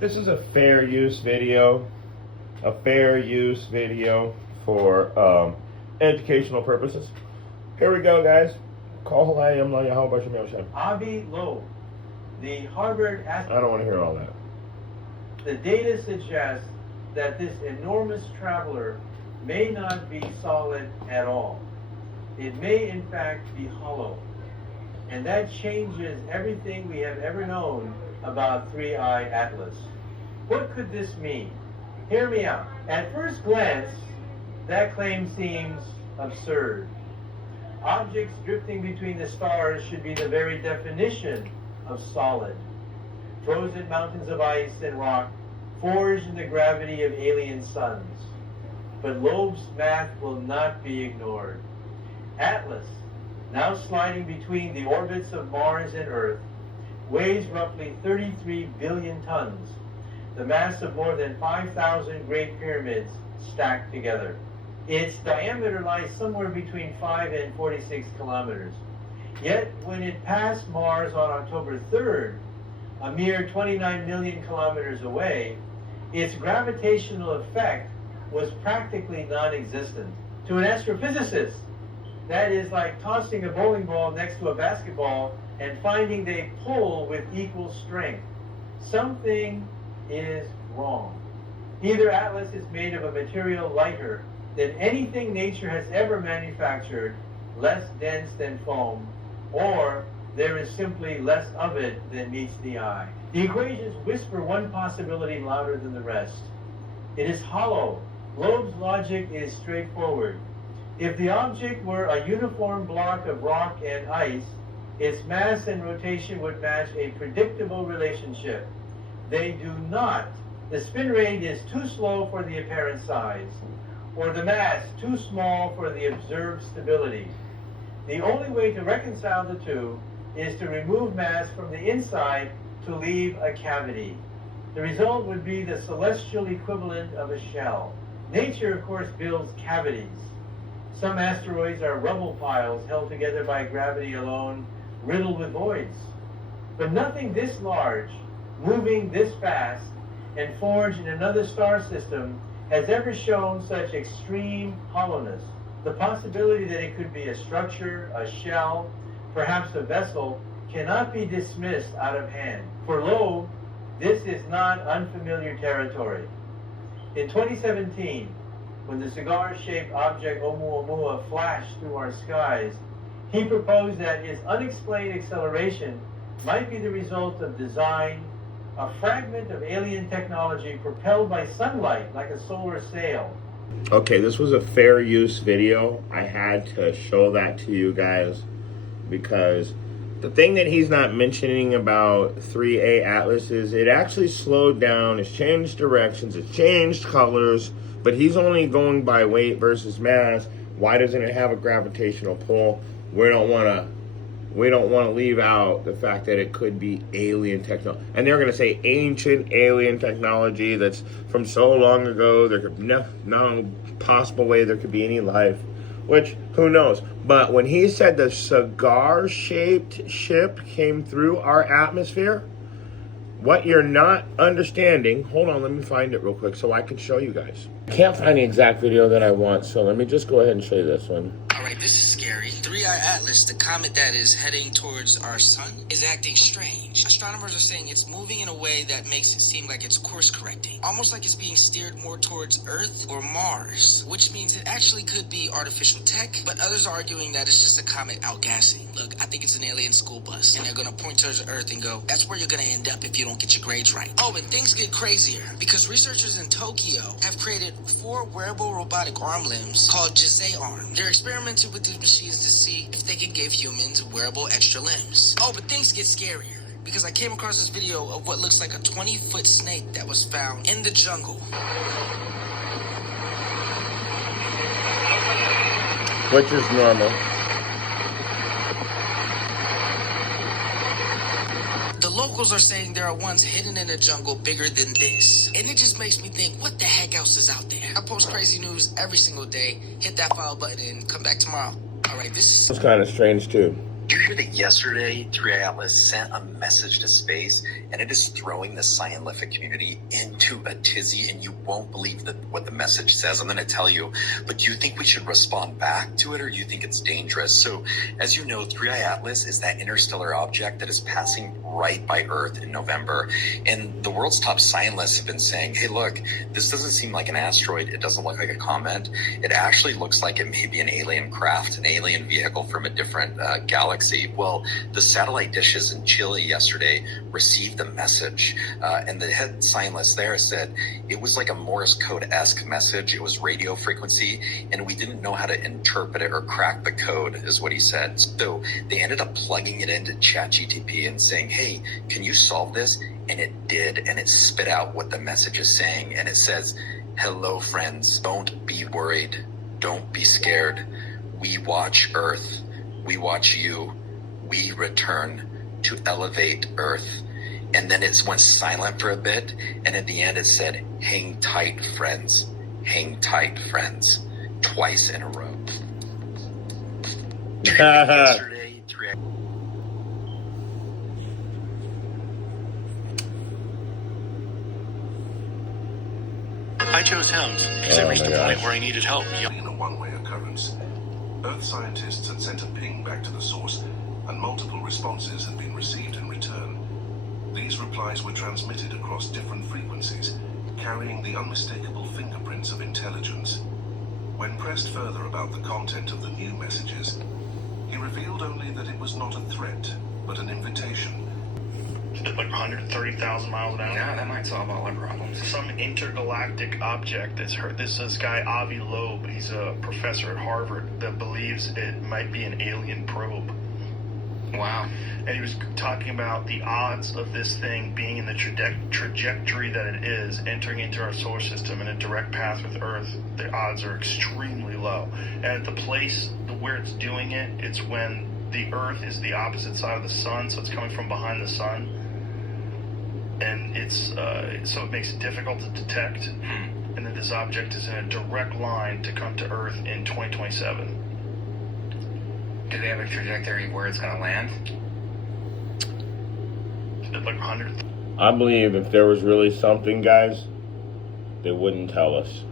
This is a fair use video. For educational purposes. Here we go, guys. Avi Loeb, the Harvard I don't want to hear all that. The data suggests that this enormous traveler may not be solid at all. It may in fact be hollow. And that changes everything we have ever known about 3I Atlas. What could this mean? Hear me out. At first glance, that claim seems absurd. Objects drifting between the stars should be the very definition of solid. Frozen mountains of ice and rock forged in the gravity of alien suns. But Loeb's math will not be ignored. Atlas, now sliding between the orbits of Mars and Earth, weighs roughly 33 billion tons, the mass of more than 5,000 Great Pyramids stacked together. Its diameter lies somewhere between 5 and 46 kilometers. Yet, when it passed Mars on October 3rd, a mere 29 million kilometers away, its gravitational effect was practically non-existent. To an astrophysicist, that is like tossing a bowling ball next to a basketball and finding they pull with equal strength. Something is wrong. Either Atlas is made of a material lighter than anything nature has ever manufactured, less dense than foam, or there is simply less of it than meets the eye. The equations whisper one possibility louder than the rest. It is hollow. Loeb's logic is straightforward. If the object were a uniform block of rock and ice, its mass and rotation would match a predictable relationship. They do not. The spin rate is too slow for the apparent size, or the mass too small for the observed stability. The only way to reconcile the two is to remove mass from the inside to leave a cavity. The result would be the celestial equivalent of a shell. Nature, of course, builds cavities. Some asteroids are rubble piles held together by gravity alone, riddled with voids. But nothing this large, moving this fast, and forged in another star system has ever shown such extreme hollowness. The possibility that it could be a structure, a shell, perhaps a vessel, cannot be dismissed out of hand. For Loeb, this is not unfamiliar territory. In 2017, when the cigar-shaped object Oumuamua flashed through our skies, he proposed that its unexplained acceleration might be the result of design, a fragment of alien technology propelled by sunlight like a solar sail. Okay, this was a fair use video. I had to show that to you guys because the thing that he's not mentioning about 3A Atlas is it actually slowed down, it's changed directions, it's changed colors, but he's only going by weight versus mass. Why doesn't it have a gravitational pull? We don't want to leave out the fact that it could be alien technology. And they're going to say ancient alien technology that's from so long ago. There could no possible way there could be any life, which who knows. But when he said the cigar-shaped ship came through our atmosphere, what you're not understanding, hold on, let me find it real quick so I can show you guys. I can't find the exact video that I want, so let me just go ahead and show you this one. All right, this is scary. 3I Atlas, the comet that is heading towards our sun, is acting strange. Astronomers are saying it's moving in a way that makes it seem like it's course correcting, almost like it's being steered more towards Earth or Mars, which means it actually could be artificial tech, but others are arguing that it's just a comet outgassing. Look, I think it's an alien school bus, and they're going to point towards Earth and go, that's where you're going to end up if you don't get your grades right. Oh, and things get crazier, because researchers in Tokyo have created 4 wearable robotic arm limbs called Jizai arm. They're experimenting with these machines to see if they can give humans wearable extra limbs. Oh, but things get scarier, because I came across this video of what looks like a 20-foot snake that was found in the jungle. Which is normal. The locals are saying there are ones hidden in the jungle bigger than this. And it just makes me think, what the heck else is out there? I post crazy news every single day. Hit that follow button and come back tomorrow. All right, this is... It's kind of strange too. You hear that yesterday, 3i Atlas sent a message to space, and it is throwing the scientific community into a tizzy, and you won't believe what the message says. I'm going to tell you, but do you think we should respond back to it, or do you think it's dangerous? So, as you know, 3i Atlas is that interstellar object that is passing right by Earth in November, and the world's top scientists have been saying, hey, look, this doesn't seem like an asteroid. It doesn't look like a comet. It actually looks like it may be an alien craft, an alien vehicle from a different galaxy. Well, the satellite dishes in Chile yesterday received the message, and the head scientist there said it was like a Morse code-esque message. It was radio frequency, and we didn't know how to interpret it or crack the code, is what he said. So they ended up plugging it into ChatGPT and saying, hey, can you solve this? And it did, and it spit out what the message is saying, and it says, hello, friends, don't be worried, don't be scared. We watch Earth. We watch you, we return to elevate Earth. And then it went silent for a bit, and at the end it said, hang tight, friends, twice in a row. Yesterday, I chose him because I reached the point where I needed help. In a one-way occurrence. Earth scientists had sent a ping back to the source, and multiple responses had been received in return. These replies were transmitted across different frequencies, carrying the unmistakable fingerprints of intelligence. When pressed further about the content of the new messages, he revealed only that it was not a threat, but an invitation. Like 130,000 miles an hour. Yeah, that might solve all our problems. Some intergalactic object that's hurt. This guy Avi Loeb. He's a professor at Harvard that believes it might be an alien probe. Wow. And he was talking about the odds of this thing being in the trajectory that it is, entering into our solar system in a direct path with Earth. The odds are extremely low. And at the place where it's doing it, it's when the Earth is the opposite side of the sun, so it's coming from behind the sun. And it's so it makes it difficult to detect, and that this object is in a direct line to come to Earth in 2027. Do they have a trajectory where it's going to land? It's like 100. I believe if there was really something, guys, they wouldn't tell us.